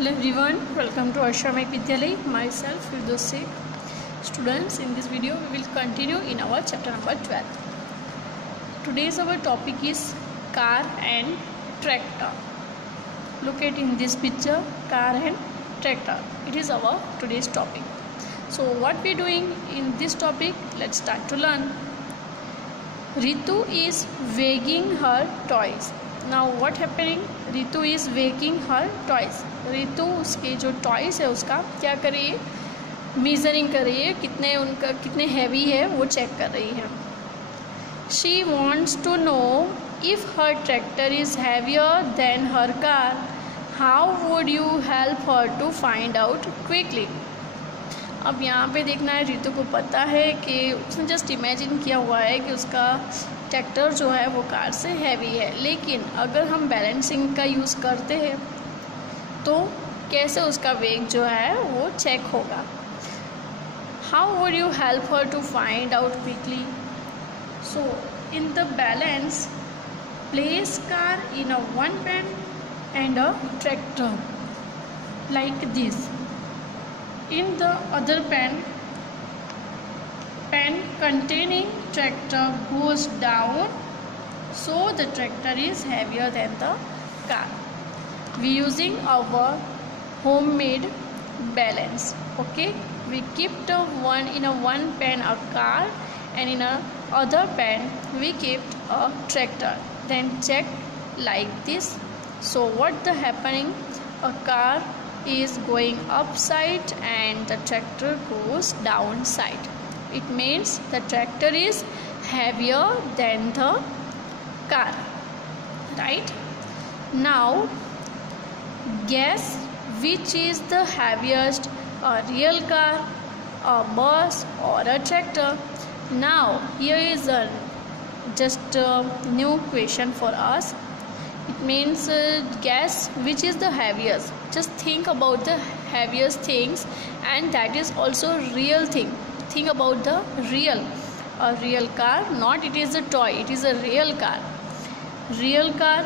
Hello everyone, welcome to Ashramik Vidyalay. Myself Firdaus Sheikh. Students, in this video we will continue in our chapter number 12. Today's our topic is car and tractor. Look at in this picture, car and tractor. It is our today's topic. So what we doing in this topic? Let's start to learn. Ritu is weighing her toys. Now what happening? Ritu is waking her toys. Ritu उसके जो toys है उसका क्या कर रही है? Measuring कर रही है, कितने हैवी है वो चेक कर रही है. She wants to know if her tractor is heavier than her car. How would you help her to find out quickly. अब यहाँ पे देखना है, रितु को पता है कि उसने जस्ट इमेजिन किया हुआ है कि उसका ट्रैक्टर जो है वो कार से हैवी है, लेकिन अगर हम बैलेंसिंग का यूज़ करते हैं तो कैसे उसका वेग जो है वो चेक होगा. How would you help her to find out quickly. So in the balance place car in a one pan and a tractor like this. In the other pen containing tractor goes down, so the tractor is heavier than the car. We using our homemade balance. Okay, we kept one in a one pen a car, and in a other pen we kept a tractor. Then check like this. So what the happening? A car is going upside and the tractor goes downside. It means the tractor is heavier than the car, right? Now guess which is the heaviest, a real car, a bus or a tractor. Now here is a just a new question for us. It means guess which is the heaviest. Just think about the heaviest things, and that is also real thing. Think about the a real car, not it is a toy, it is a real car. Real car,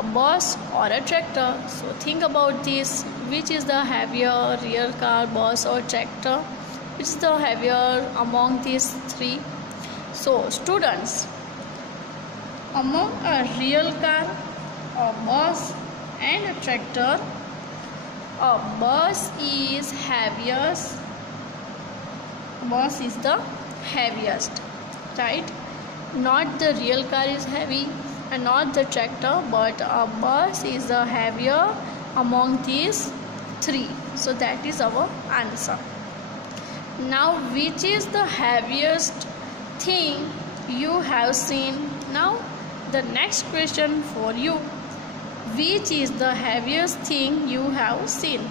a bus or a tractor. So think about this, which is the heavier, real car, bus or tractor. Which is the heavier among these three? So students, among a real car, a bus and a tractor, a bus is heaviest. Bus is the heaviest, right? Not the real car is heavy and not the tractor, but a bus is the heavier among these three. So that is our answer. Now which is the heaviest thing you have seen? Now the next question for you. Which is the heaviest thing you have seen?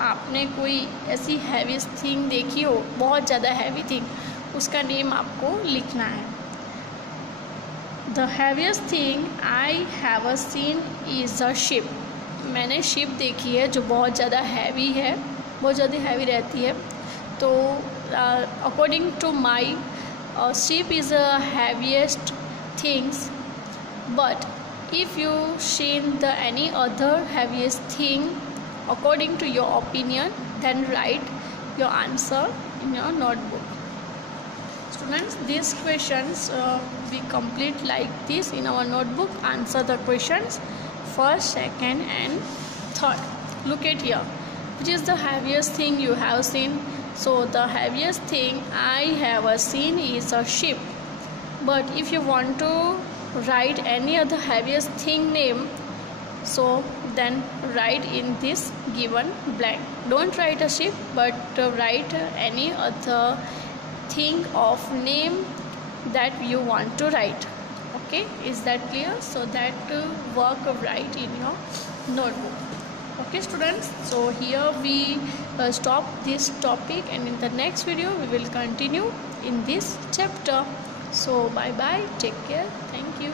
आपने कोई ऐसी heaviest thing देखी हो, बहुत ज़्यादा heavy thing, उसका name आपको लिखना है. The heaviest thing I have seen is a ship. मैंने ship देखी है जो बहुत ज़्यादा heavy है, बहुत ज़्यादा heavy रहती है. तो according to my ship is the heaviest things. But if you seen the any other heaviest thing according to your opinion, then write your answer in your notebook. Students, these questions we complete like this in our notebook. Answer the questions first, second and third. Look at here, which is the heaviest thing you have seen. So the heaviest thing I have seen is a ship. But if you want to write any other heaviest thing name, so then write in this given blank. Don't write a ship, but write any other thing of name that you want to write. Okay, is that clear? So that work right in your notebook. Okay students, so here we stop this topic, and in the next video we will continue in this chapter. So bye bye, take care, thank you.